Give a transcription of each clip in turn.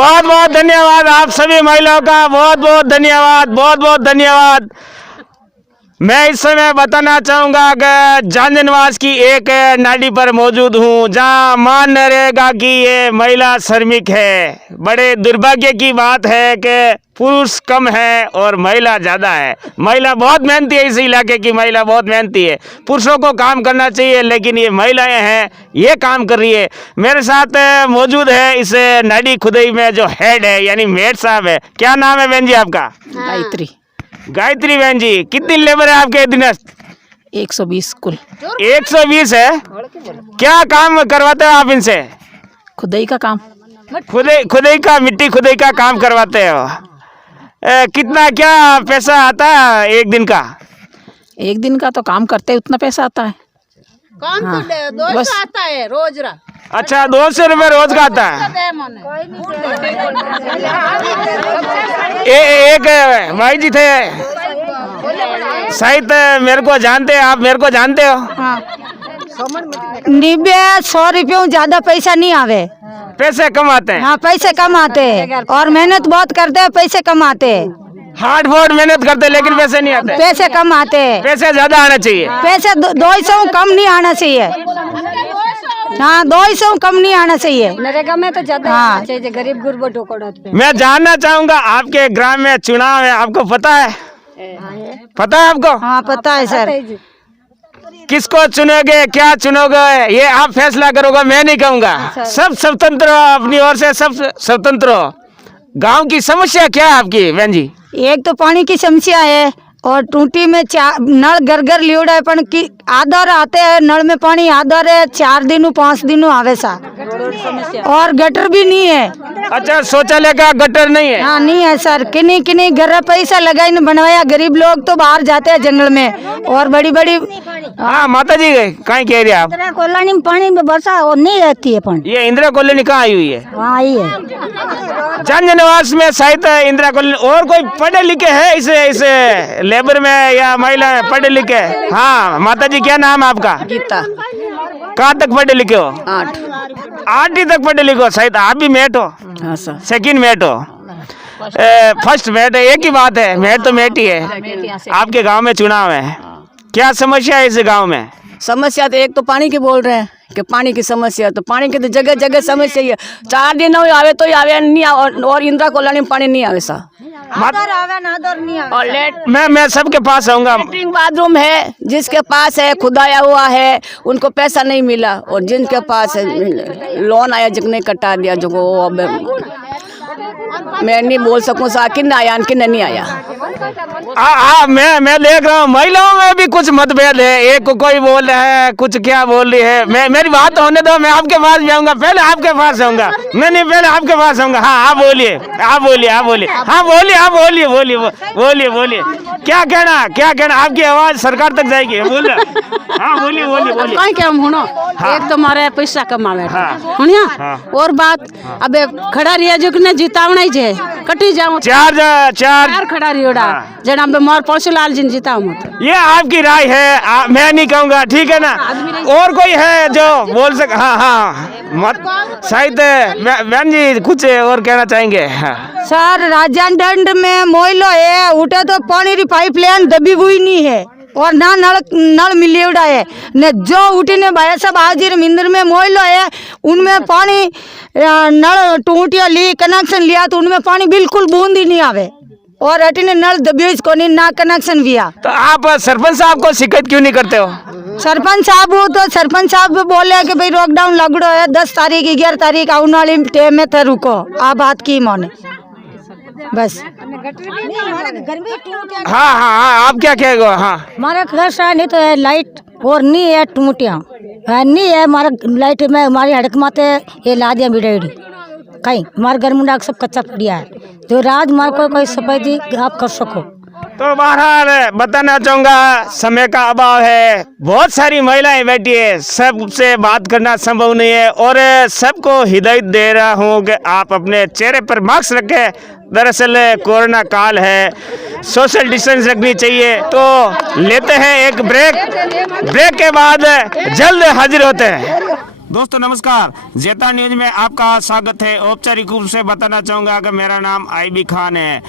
बहुत बहुत धन्यवाद आप सभी महिलाओं का, बहुत बहुत धन्यवाद, बहुत बहुत धन्यवाद। मैं इस समय बताना चाहूँगा कि जानजनवास की एक नाडी पर मौजूद हूँ जहाँ मान रहेगा कि ये महिला श्रमिक है। बड़े दुर्भाग्य की बात है कि पुरुष कम है और महिला ज़्यादा है। महिला बहुत मेहनती है, इस इलाके की महिला बहुत मेहनती है। पुरुषों को काम करना चाहिए लेकिन ये महिलाएं हैं, ये काम कर रही है। मेरे साथ मौजूद है इस नाडी खुदाई में जो हेड है यानी मेड साहब है। क्या नाम है बहन जी आपका? गायत्री। गायत्री बहन जी, कितनी लेबर है आपके अधीनस्थ? 120 कुल। 120 है। क्या काम करवाते हो आप इनसे? खुदाई का काम। खुदाई का, मिट्टी खुदाई का काम करवाते हो। कितना क्या पैसा आता है एक दिन का? एक दिन का तो काम करते उतना पैसा आता है। काम हाँ, तो 200 आता है रोज रा। अच्छा, 200 रुपये रोज का आता है। एक भाई जी थे शायद मेरे को जानते हैं, आप मेरे को जानते हो? हाँ। 100 रुपये ज्यादा पैसा नहीं आवे। पैसे कम आते हैं। हाँ, पैसे कम आते हैं और मेहनत बहुत करते हैं, पैसे कम आते हैं। हार्ड फोर्ड मेहनत करते हैं लेकिन पैसे नहीं आते। पैसे कम आते हैं। पैसे ज्यादा आना चाहिए। पैसे 200 कम नहीं आना चाहिए। हाँ, 200 कम नहीं आना चाहिए। नरेगा में तो ज्यादा हाँ। चाहिए, गरीब गुरबटों को पे। मैं जानना चाहूंगा आपके ग्राम में चुनाव है, आपको पता है? पता है आपको? हाँ, पता है सर। किसको चुनोगे, क्या चुनोगे, ये आप फैसला करोगे, मैं नहीं कहूँगा। सब स्वतंत्र हो, अपनी ओर से सब स्वतंत्र हो। गांव की समस्या क्या है आपकी बहन जी? एक तो पानी की समस्या है और टूटी में नल घर घर लियोड़ा है, पण की आधर आते हैं नल में पानी, आधर है 4 दिन 5 दिन आवे सा, और गटर भी नहीं है। अच्छा, शौचालय का गटर नहीं है? हाँ, नहीं है सर। किन्हीं किन्हीं घर पैसा लगाई ने बनवाया, गरीब लोग तो बाहर जाते हैं जंगल में, और बड़ी बड़ी। हाँ माता जी, कहीं कह रही है आप? इंदिरा कॉलोनी में पानी में वर्षा नहीं रहती है पानी। ये इंदिरा कॉलोनी कहाँ आई हुई है? हाँ, आई है जनजनवास में शायद इंदिरा कॉलोनी। और कोई पढ़े लिखे है इस लेबर में या महिला पढ़े लिखे? हाँ माता जी, क्या नाम है आपका? गीता। कहाँ तक पढ़े लिखे हो? 8। 8 तक पढ़े लिखे हो। शायद आप भी मेट हो? हाँ सर। सेकंड मेट हो? फर्स्ट मेट है, एक ही बात है, मेट तो मेट ही है। आपके गांव में चुनाव है, क्या समस्या है इस गांव में? समस्या तो एक तो पानी की बोल रहे हैं कि पानी की समस्या, तो पानी की तो जगह जगह समस्या है। 4 दिन आवे तो आवे नहीं, और इंदिरा कॉलोनी में पानी नहीं आवे सा। और मैं सबके पास आऊंगा। लैट्रिन बाथरूम है, जिसके पास है खुदाया हुआ है उनको पैसा नहीं मिला, और जिनके पास है लोन आया जिसने कटा दिया, जो को अब मैं नहीं बोल सकूं सा कि ना आया कि नहीं आया। मैं देख रहा हूँ महिलाओं में भी कुछ मतभेद है। एक कोई बोल रहा है, कुछ क्या बोल रही है। मेरी बात होने दो, मैं आपके पास जाऊंगा, पहले आपके पास आऊंगा। नहीं, पहले आपके पास आऊंगा। हाँ, आप बोलिए, आप बोलिए, आप बोलिए। हाँ बोलिए, आप बोलिए, बोलिए, बोलिए, बोलिए। क्या कहना, क्या कहना? आपकी आवाज सरकार तक जाएगी, बोल। हाँ बोलिए, बोलिए, बोलिए। कहीं क्या होना? एक तो मारे पैसा कमावे हुनिया, और बात अबे खड़ा रिया जो कि जितावना ही जे कटी जाऊं। चार खड़ा रियोड़ा जना बे मोर परसुलाल जिन जिताऊं मत। ये आपकी राय है, मैं नहीं कहूँगा, ठीक है ना? और कोई है जो बोल सक? हाँ मत शायद बहन जी कुछ और कहना चाहेंगे? सर, राजदंड में मोइलो है, उठे तो पानी की पाइपलाइन दबी हुई नहीं है, और ना नल मिलेड़ा है न, जो उठी ने भाई सब हाजिर मिंदर में मोइलो है, उनमें पानी नल टूटिया ली, कनेक्शन लिया तो उनमें पानी बिल्कुल बूंद ही नहीं आवे, और अटी ने नल दबियो इसको नहीं, ना कनेक्शन भी आ। तो आप सरपंच साहब को शिकायत क्यों नहीं करते हो? सरपंच साहब हो तो सरपंच साहब बोले कि भाई लॉकडाउन लगड़ो है, 10 तारीख 11 तारीख आने वाली टाइम में तो रुको, आ बात की माने बस। हाँ, आप क्या कहेगा? हाँ, हमारे घर से नहीं तो है लाइट, और नहीं है टूटिया नहीं है हमारा लाइट में, हमारी हड़क माते ये ला दिया बिड़ेड़ी कहीं, हमारे घर मुंडा सब कच्चा पड़िया है, जो राज मार को कोई सफेदी आप कर सको। तो बहरहाल बताना चाहूँगा, समय का अभाव है, बहुत सारी महिलाएं बैठी है, सबसे बात करना संभव नहीं है, और सबको हिदायत दे रहा हूँ कि आप अपने चेहरे पर मास्क रखें। दरअसल कोरोना काल है, सोशल डिस्टेंस रखनी चाहिए। तो लेते हैं एक ब्रेक के बाद जल्द हाजिर होते हैं। दोस्तों नमस्कार, जेता न्यूज में आपका स्वागत है। औपचारिक रूप से बताना चाहूँगा कि मेरा नाम आईबी खान है।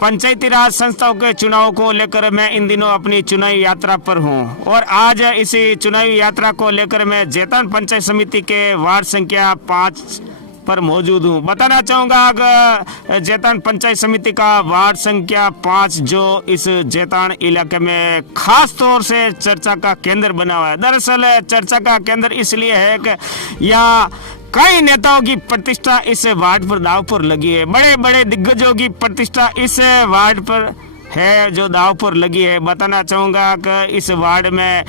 पंचायती राज संस्थाओं के चुनाव को लेकर मैं इन दिनों अपनी चुनावी यात्रा पर हूं और आज इसी चुनावी यात्रा को लेकर मैं जेतान पंचायत समिति के वार्ड संख्या 5 पर मौजूद हूं। बताना चाहूँगा कि जेतान पंचायत समिति का वार्ड संख्या 5 जो इस जेतान इलाके में खास तौर से चर्चा का केंद्र बना हुआ है। दरअसल चर्चा का केंद्र इसलिए है कि यहाँ कई नेताओं की प्रतिष्ठा इस वार्ड पर दांव पर लगी है। बड़े बड़े दिग्गजों की प्रतिष्ठा इस वार्ड पर है जो दांव पर लगी है। बताना चाहूँगा कि इस वार्ड में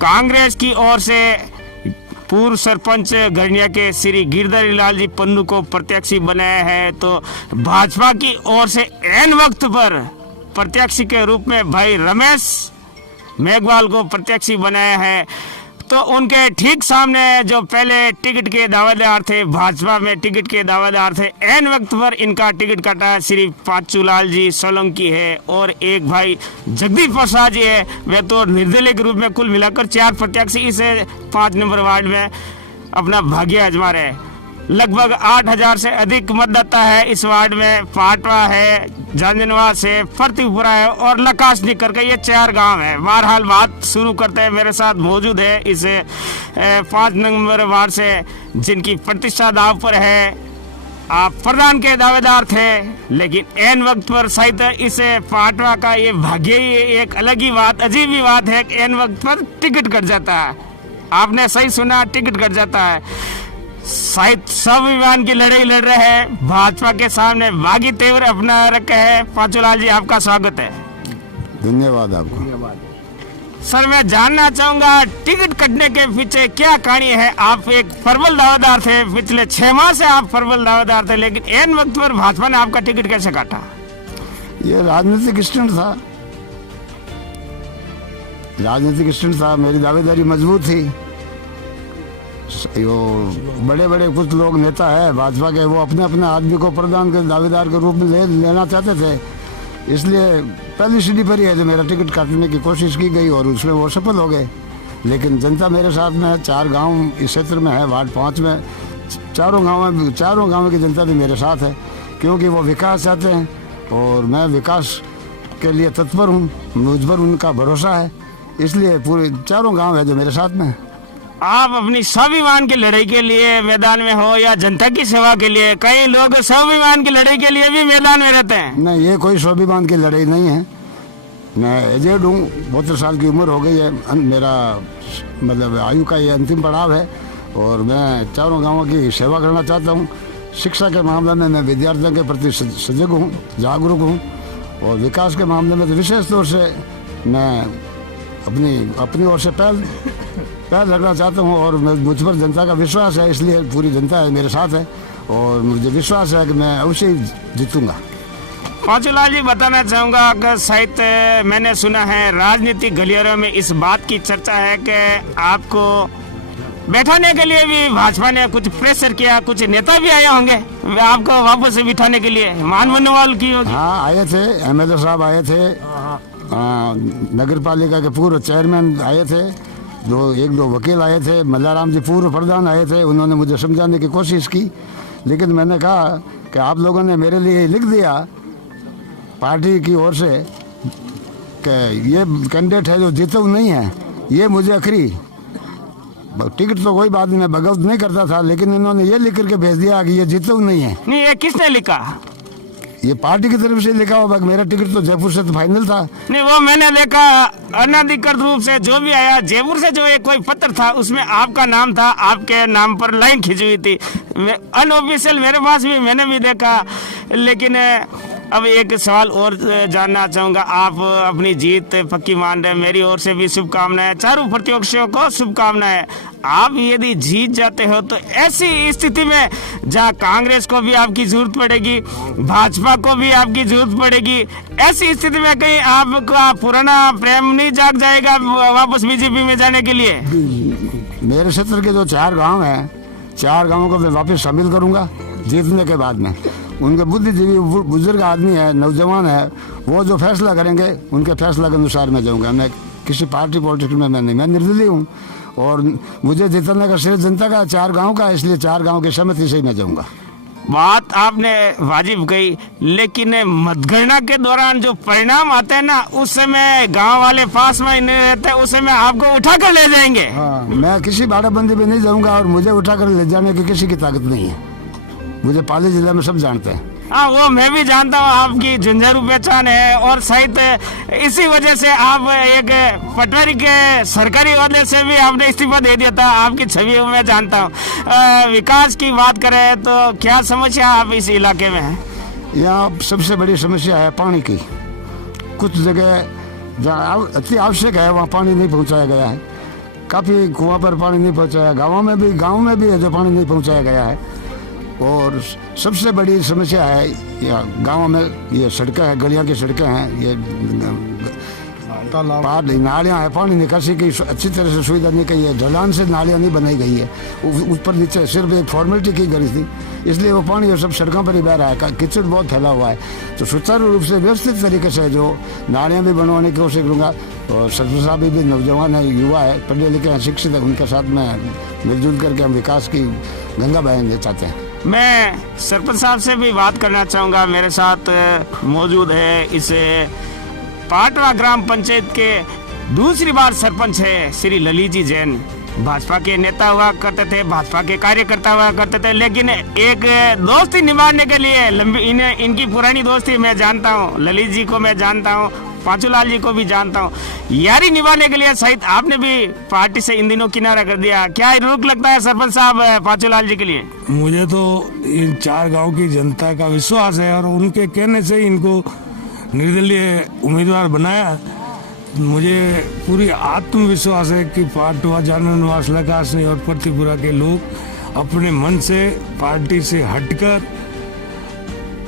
कांग्रेस की ओर से पूर्व सरपंच गरनिया के श्री गिरधारी लाल जी पन्नू को प्रत्याशी बनाया है, तो भाजपा की ओर से एन वक्त पर प्रत्याशी के रूप में भाई रमेश मेघवाल को प्रत्याशी बनाया है। तो उनके ठीक सामने जो पहले टिकट के दावेदार थे, भाजपा में टिकट के दावेदार थे, एन वक्त पर इनका टिकट कटा श्री पाचूलाल जी सोलंकी है और एक भाई जगदीश प्रसाद जी है। वे तो निर्दलीय के रूप में कुल मिलाकर 4 प्रत्याशी इस 5 नंबर वार्ड में अपना भाग्य आजमा रहे हैं। लगभग 8000 से अधिक मतदाता है इस वार्ड में। पाटवा है, झांझनवास है, फर्तीपुरा है और लकाशनी करके ये 4 गांव है। बहरहाल बात शुरू करते हैं। मेरे साथ मौजूद है इस 5 नंबर वार्ड से जिनकी प्रतिष्ठा दाव पर है। आप प्रधान के दावेदार थे, लेकिन एन वक्त पर शायद इस पाटवा का ये भाग्य ही एक अलग ही बात, अजीब ही बात है कि एन वक्त पर टिकट कट जाता है। आपने सही सुना, टिकट कट जाता है। शायद स्वाभिमान की लड़ाई लड़ रहे हैं, भाजपा के सामने बागी तेवर अपना रखे है। पाचूलाल जी आपका स्वागत है। धन्यवाद आपको। सर मैं जानना चाहूंगा टिकट कटने के पीछे क्या कहानी है। आप एक प्रबल दावेदार थे, पिछले 6 माह से आप प्रबल दावेदार थे, लेकिन एन वक्त पर भाजपा ने आपका टिकट कैसे काटा? ये राजनीतिक स्टंट था। मेरी दावेदारी मजबूत थी। वो बड़े बड़े कुछ लोग नेता है भाजपा के, वो अपने अपने आदमी को प्रधान के दावेदार के रूप में लेना चाहते थे। इसलिए पहली सीढ़ी पर ही है जो मेरा टिकट काटने की कोशिश की गई और उसमें वो सफल हो गए। लेकिन जनता मेरे साथ में है। 4 गांव इस क्षेत्र में है, वार्ड 5 में चारों गाँव की जनता भी मेरे साथ है, क्योंकि वो विकास चाहते हैं और मैं विकास के लिए तत्पर हूँ। मुझ पर उनका भरोसा है, इसलिए पूरे चारों गाँव है जो मेरे साथ में है। आप अपनी स्वाभिमान की लड़ाई के लिए मैदान में हो या जनता की सेवा के लिए? कई लोग स्वाभिमान की लड़ाई के लिए भी मैदान में रहते हैं। नहीं, ये कोई स्वाभिमान की लड़ाई नहीं है। मैं एजेड हूँ, 72 साल की उम्र हो गई है। मेरा मतलब आयु का ये अंतिम पड़ाव है और मैं चारों गांवों की सेवा करना चाहता हूँ। शिक्षा के मामले में मैं विद्यार्थियों के प्रति सजग हूँ, जागरूक हूँ और विकास के मामले में तो विशेष तौर से मैं अपनी ओर से पहल रखना चाहता हूँ और मुझ पर जनता का विश्वास है, इसलिए पूरी जनता है मेरे साथ है और मुझे विश्वास है कि मैं अवश्य जीतूंगा। पाचूलाल जी बताना चाहूँगा कि शायद मैंने सुना है राजनीतिक गलियारों में इस बात की चर्चा है कि आपको बैठाने के लिए भी भाजपा ने कुछ प्रेशर किया, कुछ नेता भी आए होंगे आपको वापस से बिठाने के लिए, मान मनोवाल की होगी। हाँ आए थे, एमएलए साहब आए थे, नगर पालिका के पूर्व चेयरमैन आए थे, 1-2 वकील आए थे, मल्लाराम जी पूर्व प्रधान आए थे। उन्होंने मुझे समझाने की कोशिश की, लेकिन मैंने कहा कि आप लोगों ने मेरे लिए लिख दिया पार्टी की ओर से कि ये कैंडिडेट है जो जीतू नहीं है, ये मुझे अखरी टिकट तो कोई बात नहीं, मैं बगौत नहीं करता था, लेकिन इन्होंने ये लिख करके भेज दिया कि ये जीतू नहीं है। नहीं, ये किसने लिखा? ये पार्टी की तरफ से लिखा होगा। मेरा टिकट तो जयपुर से तो फाइनल था। नहीं, वो मैंने देखा अनाधिकृत रूप से जो भी आया जयपुर से, जो एक कोई पत्र था उसमें आपका नाम था, आपके नाम पर लाइन खिंची हुई थी। अनऑफिशियल मेरे पास भी मैंने भी देखा। लेकिन अब एक सवाल और जानना चाहूँगा, आप अपनी जीत पक्की मान रहे हैं, मेरी ओर से भी शुभकामनाएं, चारों प्रत्याशियों को शुभकामनाएं। आप यदि जीत जाते हो तो ऐसी स्थिति में जहाँ कांग्रेस को भी आपकी जरूरत पड़ेगी, भाजपा को भी आपकी जरूरत पड़ेगी, ऐसी स्थिति में कहीं आपका पुराना प्रेम नहीं जाग जाएगा वापस बीजेपी में जाने के लिए? मेरे क्षेत्र के जो 4 गांव हैं, 4 गांवों को मैं वापस शामिल करूंगा जीतने के बाद में। उनके बुद्धिजीवी बुजुर्ग आदमी है, नौजवान है, वो जो फैसला करेंगे उनके फैसला के अनुसार मैं जाऊंगा। मैं किसी पार्टी पॉलिटिक्स में मैं नहीं, मैं निर्दलीय हूँ और मुझे जिताने का श्रेय जनता का, 4 गांव का, इसलिए 4 गांव के सहमति से ही मैं जाऊंगा। बात आपने वाजिब कही, लेकिन मतगणना के दौरान जो परिणाम आते हैं ना, उस समय गांव वाले पास में नहीं रहते, उस समय आपको उठा कर ले जाएंगे। हाँ, मैं किसी भाड़ाबंदी में नहीं जाऊंगा और मुझे उठा कर ले जाने की किसी की ताकत नहीं है। मुझे पाली जिला में सब जानते हैं। हाँ, वो मैं भी जानता हूँ, आपकी झुंझारू पहचान है और शायद इसी वजह से आप एक पटवारी के सरकारी ओहदे से भी आपने इस्तीफा दे दिया था। आपकी छवि मैं जानता हूँ। विकास की बात करें तो क्या समस्या आप इस इलाके में है? यहाँ सबसे बड़ी समस्या है पानी की। कुछ जगह जहाँ अति आवश्यक है वहाँ पानी नहीं पहुँचाया गया है। काफ़ी कुआं पर पानी नहीं पहुँचाया, गाँव में भी है जो पानी नहीं पहुँचाया गया है। और सबसे बड़ी समस्या है गाँव में ये सड़कें हैं, गलियाँ की सड़कें हैं, ये नालियाँ हैं, पानी निकासी की अच्छी तरह से सुविधा नहीं की है, ढलान से नालियाँ नहीं बनाई गई है, ऊपर नीचे सिर्फ एक फॉर्मेलिटी की गई थी, इसलिए वो पानी सब सड़कों पर ही बह रहा है, कीचड़ बहुत फैला हुआ है। तो सुचारू रूप से व्यवस्थित तरीके से जो नालियाँ भी बनवाने की कोशिश करूँगा। और सरपंच साहब भी नौजवान है, युवा है, पढ़े लिखे हैं, शिक्षित है, उनके साथ में मिलजुल करके हम विकास की गंगा बहाना चाहते हैं। मैं सरपंच साहब से भी बात करना चाहूँगा। मेरे साथ मौजूद है इस पाटवा ग्राम पंचायत के दूसरी बार सरपंच है श्री ललित जी जैन। भाजपा के नेता हुआ करते थे, भाजपा के कार्यकर्ता हुआ करते थे, लेकिन एक दोस्ती निभाने के लिए इनकी पुरानी दोस्ती मैं जानता हूँ, ललित जी को मैं जानता हूँ, पाचूलाल जी को भी जानता हूँ। यारी निभाने के लिए शायद आपने भी पार्टी से इन दिनों किनारा कर दिया। क्या रुख लगता है सरपंच साहब पाचूलाल जी के लिए? मुझे तो इन 4 गांव की जनता का विश्वास है और उनके कहने से इनको निर्दलीय उम्मीदवार बनाया। मुझे पूरी आत्मविश्वास है कि पाटवा, जाननवास, लकासनी और प्रतिपुरा के लोग अपने मन से पार्टी से हटकर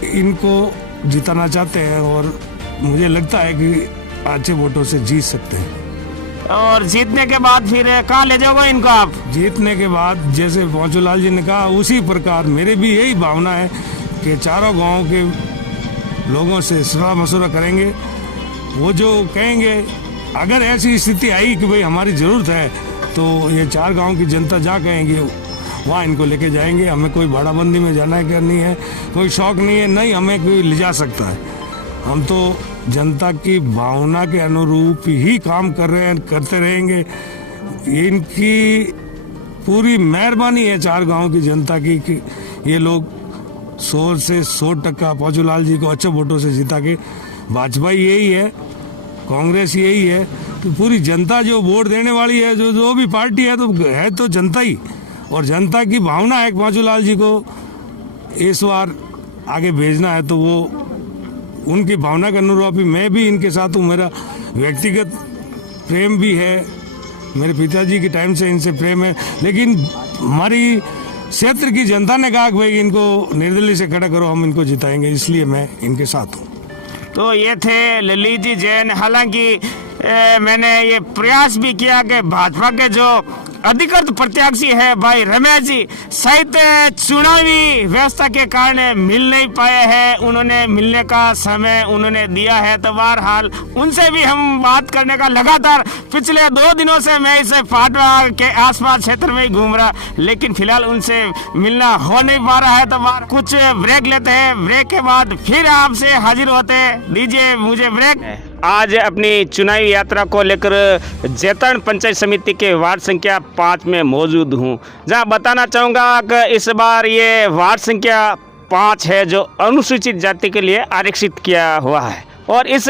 इनको जिताना चाहते हैं और मुझे लगता है कि अच्छे वोटों से जीत सकते हैं। और जीतने के बाद फिर कहाँ ले जाओगे इनको आप? जीतने के बाद जैसे पाचूलाल जी ने कहा उसी प्रकार मेरे भी यही भावना है कि 4 गांव के लोगों से सलाह मशवरा करेंगे। वो जो कहेंगे, अगर ऐसी स्थिति आई कि भाई हमारी ज़रूरत है तो ये 4 गांव की जनता जा कहेंगे वहाँ इनको लेके जाएंगे। हमें कोई भाड़ाबंदी में जाना है नहीं है, कोई शौक नहीं है, नहीं हमें कोई ले जा सकता है। हम तो जनता की भावना के अनुरूप ही काम कर रहे हैं, करते रहेंगे। इनकी पूरी मेहरबानी है 4 गांव की जनता की कि ये लोग 100 से 100% पाचूलाल जी को अच्छे वोटों से जिता के, भाजपा यही है, कांग्रेस यही है, तो पूरी जनता जो वोट देने वाली है, जो भी पार्टी है तो जनता ही, और जनता की भावना है पाचूलाल जी को इस बार आगे भेजना है, तो वो उनकी भावना के अनुरूप ही मैं भी इनके साथ हूँ। मेरा व्यक्तिगत प्रेम भी है, मेरे पिताजी के टाइम से इनसे प्रेम है, लेकिन हमारी क्षेत्र की जनता ने कहा कि भाई इनको निर्दलीय से खड़ा करो, हम इनको जिताएंगे, इसलिए मैं इनके साथ हूँ। तो ये थे ललित जी जैन। हालांकि मैंने ये प्रयास भी किया कि भाजपा के जो अधिकृत प्रत्याशी है भाई रमेश जी, शायद चुनावी व्यवस्था के कारण मिल नहीं पाए हैं, उन्होंने मिलने का समय उन्होंने दिया है, तो बहरहाल उनसे भी हम बात करने का लगातार पिछले 2 दिनों से मैं इस पाटवा के आसपास क्षेत्र में ही घूम रहा, लेकिन फिलहाल उनसे मिलना हो नहीं पा रहा है। तो कुछ ब्रेक लेते हैं, ब्रेक के बाद फिर आपसे हाजिर होते हैं। दीजिए मुझे ब्रेक। आज अपनी चुनावी यात्रा को लेकर जैतन पंचायत समिति के वार्ड संख्या 5 में मौजूद हूं, जहां बताना चाहूँगा कि इस बार ये वार्ड संख्या 5 है जो अनुसूचित जाति के लिए आरक्षित किया हुआ है। और इस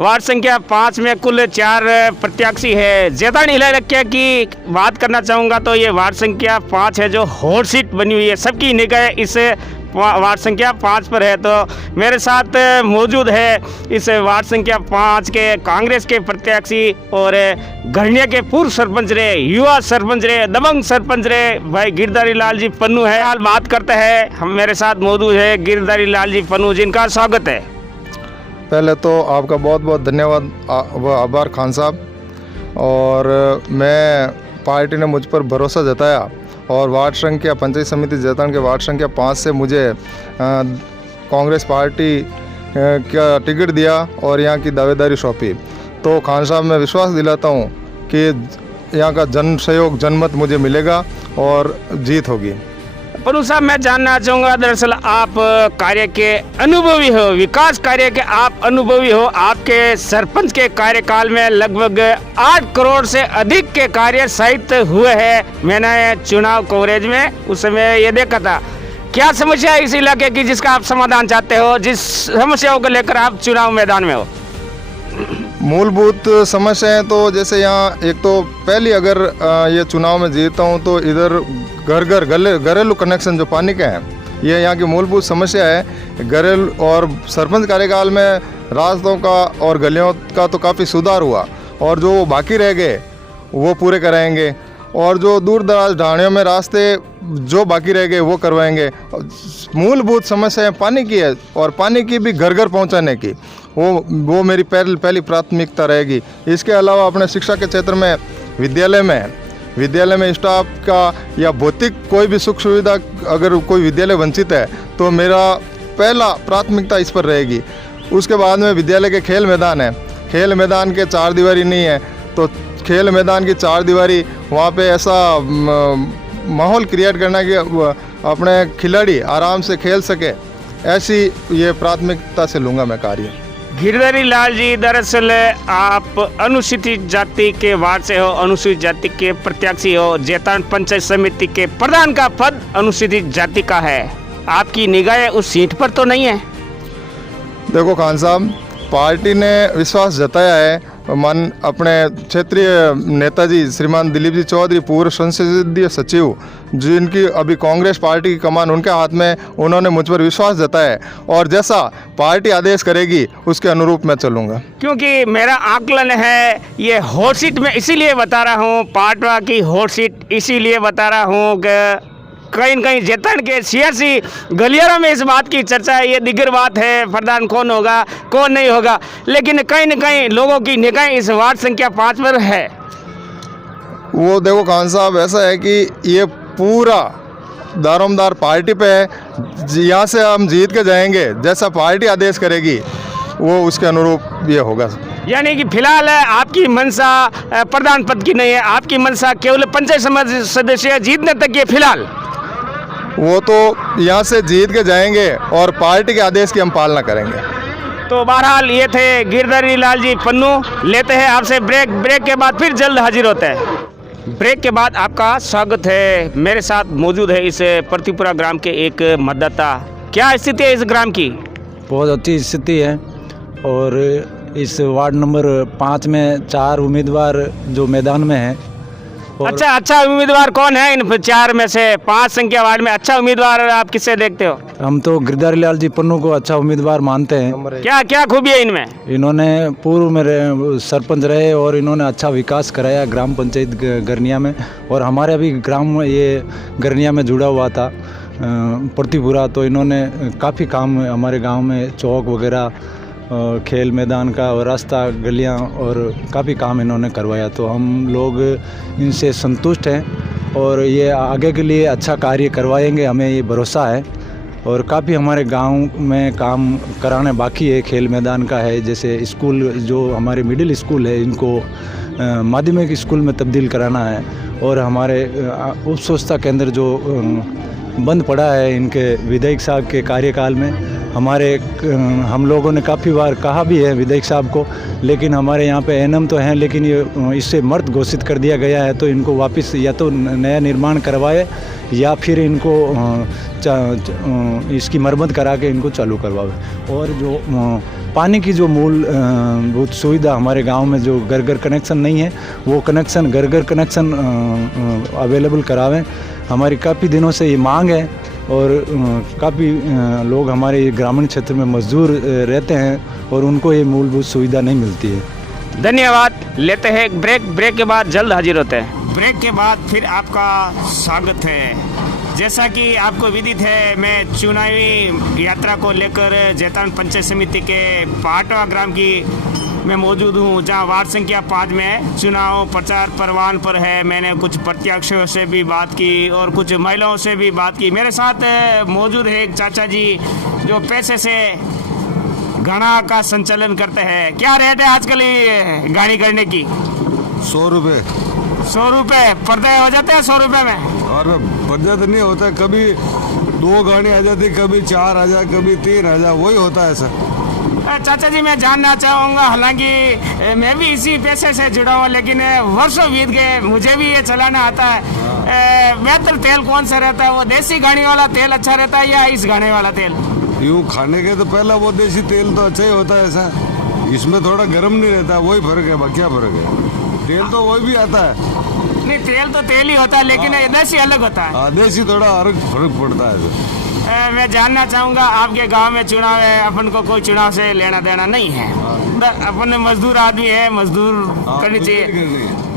वार्ड संख्या 5 में कुल 4 प्रत्याशी है। जैतन इलाके की बात करना चाहूँगा तो ये वार्ड संख्या 5 है जो हॉट सीट बनी हुई है, सबकी निगाह इस वार्ड संख्या 5 पर है। तो मेरे साथ मौजूद है इस वार्ड संख्या 5 के कांग्रेस के प्रत्याशी और गढ़निया के पूर्व सरपंच रहे, युवा सरपंच रहे, दबंग सरपंच रहे भाई गिरधारी लाल जी पन्नू है। हाल बात करते हैं, हम मेरे साथ मौजूद है गिरधारी लाल जी पन्नू, जिनका स्वागत है। पहले तो आपका बहुत बहुत धन्यवाद आभार खान साहब। और मैं पार्टी ने मुझ पर भरोसा जताया और वार्ड संख्या पंचायत समिति जैतन के वार्ड संख्या 5 से मुझे कांग्रेस पार्टी का टिकट दिया और यहाँ की दावेदारी सौंपी। तो खान साहब मैं विश्वास दिलाता हूँ कि यहाँ का जन सहयोग जनमत मुझे मिलेगा और जीत होगी। पन्नू साहब, मैं जानना चाहूँगा, दरअसल आप कार्य के अनुभवी हो, विकास कार्य के आप अनुभवी हो। आपके सरपंच के कार्यकाल में लगभग 8 करोड़ से अधिक के कार्य साहित हुए हैं। मैंने चुनाव कवरेज में उस समय ये देखा था। क्या समस्या है इस इलाके की जिसका आप समाधान चाहते हो, जिस समस्याओं को लेकर आप चुनाव मैदान में हो? मूलभूत समस्याएं तो जैसे यहाँ एक तो पहली अगर ये चुनाव में जीतता हूँ तो इधर घर घर घरेलू कनेक्शन जो पानी के हैं, ये यहाँ की मूलभूत समस्या है। घरेलू और सरपंच कार्यकाल में रास्तों का और गलियों का तो काफ़ी सुधार हुआ और जो बाकी रह गए वो पूरे कराएंगे और जो दूर दराज ढाणियों में रास्ते जो बाकी रह गए वो करवाएंगे। मूलभूत समस्या पानी की है और पानी की भी घर घर पहुँचाने की, वो मेरी पहली प्राथमिकता रहेगी। इसके अलावा अपने शिक्षा के क्षेत्र में विद्यालय में स्टाफ का या भौतिक कोई भी सुख सुविधा अगर कोई विद्यालय वंचित है तो मेरा पहला प्राथमिकता इस पर रहेगी। उसके बाद में विद्यालय के खेल मैदान है, खेल मैदान के 4 दीवारी नहीं है तो खेल मैदान की 4 दीवारी वहाँ पे ऐसा माहौल क्रिएट करना कि अपने खिलाड़ी आराम से खेल सके, ऐसी ये प्राथमिकता से लूँगा मैं कार्य। गिरधारी लाल जी, दरअसल आप अनुसूचित जाति के वार्ड से हो, अनुसूचित जाति के प्रत्याशी हो। जैतान पंचायत समिति के प्रधान का पद अनुसूचित जाति का है, आपकी निगाहें उस सीट पर तो नहीं है? देखो खान साहब, पार्टी ने विश्वास जताया है। अपने क्षेत्रीय नेताजी श्रीमान दिलीप जी चौधरी, पूर्व संसदीय सचिव, जिनकी अभी कांग्रेस पार्टी की कमान उनके हाथ में, उन्होंने मुझ पर विश्वास जताया है और जैसा पार्टी आदेश करेगी उसके अनुरूप मैं चलूँगा। क्योंकि मेरा आकलन है, ये हॉट सीट में इसीलिए बता रहा हूँ, पाटवा की हॉट सीट इसीलिए बता रहा हूँ कि कहीं न कहीं जैतान के सियासी गलियारों में इस बात की चर्चा है। ये दिगर बात है प्रधान कौन होगा कौन नहीं होगा, लेकिन कहीं न कहीं लोगों की निगाहें इस वार्ड संख्या 5 पर है। वो देखो खान साहब, ऐसा है कि ये पूरा दारोमदार पार्टी पे है। यहाँ से हम जीत के जाएंगे, जैसा पार्टी आदेश करेगी वो उसके अनुरूप ये होगा। यानी कि फिलहाल आपकी मंशा प्रधान पद की नहीं है, आपकी मंशा केवल पंचायत समिति सदस्य जीतने तक ये फिलहाल। वो तो यहाँ से जीत के जाएंगे और पार्टी के आदेश की हम पालना करेंगे। तो बहरहाल ये थे गिरधारी लाल जी पन्नू। लेते हैं आपसे ब्रेक के बाद फिर जल्द हाजिर होते हैं। ब्रेक के बाद आपका स्वागत है। मेरे साथ मौजूद है इस प्रतिपुरा ग्राम के एक मतदाता। क्या स्थिति है इस ग्राम की? बहुत अच्छी स्थिति है और इस वार्ड नंबर 5 में 4 उम्मीदवार जो मैदान में हैं। अच्छा उम्मीदवार कौन है इन 4 में से? 5 संख्या वार्ड में अच्छा उम्मीदवार आप किससे देखते हो? हम तो गिरधारी लाल जी पन्नू को अच्छा उम्मीदवार मानते हैं। क्या खूबी है इनमें? इन्होंने पूर्व में सरपंच रहे और इन्होंने अच्छा विकास कराया ग्राम पंचायत गरनिया में, और हमारे अभी ग्राम ये गरनिया में जुड़ा हुआ था प्रतिपुरा, तो इन्होंने काफ़ी काम हमारे गाँव में चौक वगैरह, खेल मैदान का और रास्ता गलियां और काफ़ी काम इन्होंने करवाया। तो हम लोग इनसे संतुष्ट हैं और ये आगे के लिए अच्छा कार्य करवाएंगे, हमें ये भरोसा है। और काफ़ी हमारे गांव में काम कराने बाकी है। खेल मैदान का है, जैसे स्कूल जो हमारे मिडिल स्कूल है इनको माध्यमिक स्कूल में तब्दील कराना है, और हमारे उप स्वच्छता केंद्र जो बंद पड़ा है इनके विधायक साहब के कार्यकाल में, हम लोगों ने काफ़ी बार कहा भी है विधायक साहब को, लेकिन हमारे यहाँ पे एनएम तो हैं लेकिन ये इससे मर्द घोषित कर दिया गया है। तो इनको वापस या तो नया निर्माण करवाए या फिर इनको इसकी मरम्मत करा के इनको चालू करवाए। और जो पानी की जो मूलभूत सुविधा हमारे गांव में जो घर घर कनेक्शन नहीं है, वो कनेक्शन घर घर कनेक्शन अवेलेबल करावें। हमारी काफ़ी दिनों से ये मांग है और काफ़ी लोग हमारे ग्रामीण क्षेत्र में मजदूर रहते हैं और उनको ये मूलभूत सुविधा नहीं मिलती है। धन्यवाद। लेते हैं एक ब्रेक के बाद जल्द हाजिर होते हैं। ब्रेक के बाद फिर आपका स्वागत है। जैसा कि आपको विदित है, मैं चुनावी यात्रा को लेकर जैतान पंचायत समिति के पाटवा ग्राम की मैं मौजूद हूँ, जहाँ वार्ड संख्या 5 में चुनाव प्रचार परवान पर है। मैंने कुछ प्रत्याशियों से भी बात की और कुछ महिलाओं से भी बात की। मेरे साथ मौजूद है एक चाचा जी जो पैसे से घड़ा का संचालन करते हैं। क्या रेट है आजकल ये गाड़ी करने की? 100 रुपये। 100 रुपए पर्दे हो जाते हैं 100 रुपए में? और बजट नहीं होता, कभी 2 गाड़ी आ जाती, कभी 4 आ जाए, कभी 3 आ जाए, वही होता है सर। चाचा जी मैं जानना चाहूँगा, हालांकि मैं भी इसी पेशे से जुड़ा हूँ, लेकिन वर्षों बीत गए, मुझे भी ये चलाना आता है। बेहतर तेल कौन सा रहता है? वो देसी घानी वाला तेल अच्छा रहता है या इस घाने वाला तेल? यूँ खाने के तो पहला वो देसी तेल तो अच्छा ही होता है सर, इसमें थोड़ा गर्म नहीं रहता, वही फर्क है, क्या फर्क है? तेल तो वही भी आता है। नहीं, तेल तो तेल ही होता है, लेकिन देसी अलग होता है। देसी थोड़ा अलग फर्क पड़ता है सर। मैं जानना चाहूँगा, आपके गांव में चुनाव है, अपन को कोई चुनाव से लेना देना नहीं है, अपन मजदूर आदमी है, मजदूर करनी चाहिए।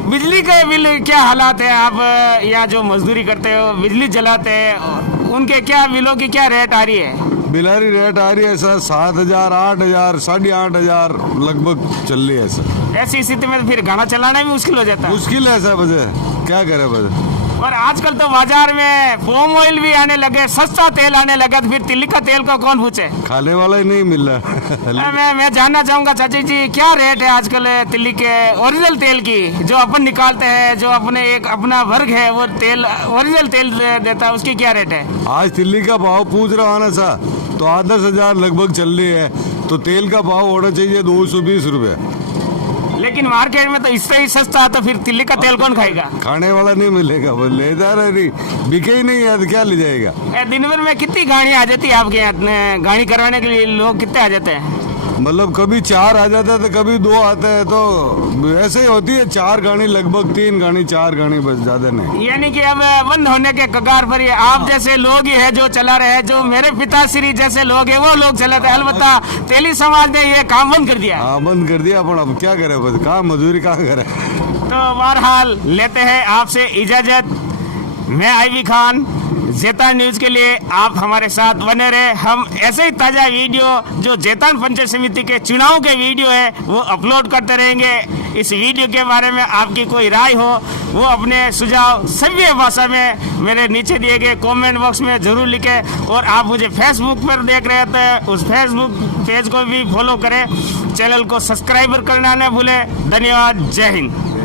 बिजली के बिल क्या हालात है? आप यहाँ जो मजदूरी करते हो, बिजली जलाते हैं, उनके क्या बिलों की क्या रेट आ रही है? बिलारी रेट आ रही है सर 7,000, 8,000, 8,500 लगभग चल रही है सर। ऐसी स्थिति में फिर गाना चलाना भी मुश्किल हो जाता है। मुश्किल है सर, वजह क्या करे वजह। और आजकल तो बाजार में पॉम ऑयल भी आने लगे, सस्ता तेल आने लगा, तो फिर तिल्ली का तेल का कौन पूछे? खाने वाला ही नहीं मिल रहा। मैं जानना चाहूंगा चाचा जी, क्या रेट है आजकल तिल्ली के ओरिजिनल तेल की, जो अपन निकालते हैं, जो अपने एक अपना वर्ग है वो तेल ओरिजिनल तेल देता है, उसकी क्या रेट है? आज तिल्ली का भाव पूछ रहा है ना सर, तो 8-10,000 लगभग चल रही है, तो तेल का भाव होना चाहिए 220 रुपए। लेकिन मार्केट में तो इससे ही सस्ता है, तो फिर तिल्ली का तेल कौन खाएगा? खाने वाला नहीं मिलेगा, वो ले जा रहा नहीं, बिके ही नहीं है तो क्या ले जाएगा? दिन भर में कितनी गाड़ी आ जाती है आपके यहाँ? गाड़ी करवाने के लिए लोग कितने आ जाते हैं? मतलब कभी 4 आ जाता है तो कभी 2 आते हैं, तो ऐसे ही होती है। 4 गाड़ी लगभग, 3 गाड़ी 4 गाड़ी, बस ज्यादा नहीं। यानी कि अब बंद होने के कगार पर ही आप जैसे लोग ही है जो चला रहे हैं, जो मेरे पिताश्री जैसे लोग है वो लोग चलाते हैं। अलबत्ता तेली समाज ने ये काम बंद कर दिया। हाँ, बंद कर दिया, पर अब क्या करे, बस काम मजदूरी कहाँ करे। तो बहरहाल लेते हैं आपसे इजाजत। मैं आईवी खान, जेतान न्यूज के लिए आप हमारे साथ बने रहे। हम ऐसे ही ताजा वीडियो जो जेतान पंचायत समिति के चुनाव के वीडियो है वो अपलोड करते रहेंगे। इस वीडियो के बारे में आपकी कोई राय हो, वो अपने सुझाव सभ्य भाषा में मेरे नीचे दिए गए कमेंट बॉक्स में जरूर लिखें। और आप मुझे फेसबुक पर देख रहे थे, उस फेसबुक पेज को भी फॉलो करें, चैनल को सब्सक्राइब करना न भूलें। धन्यवाद, जय हिंद।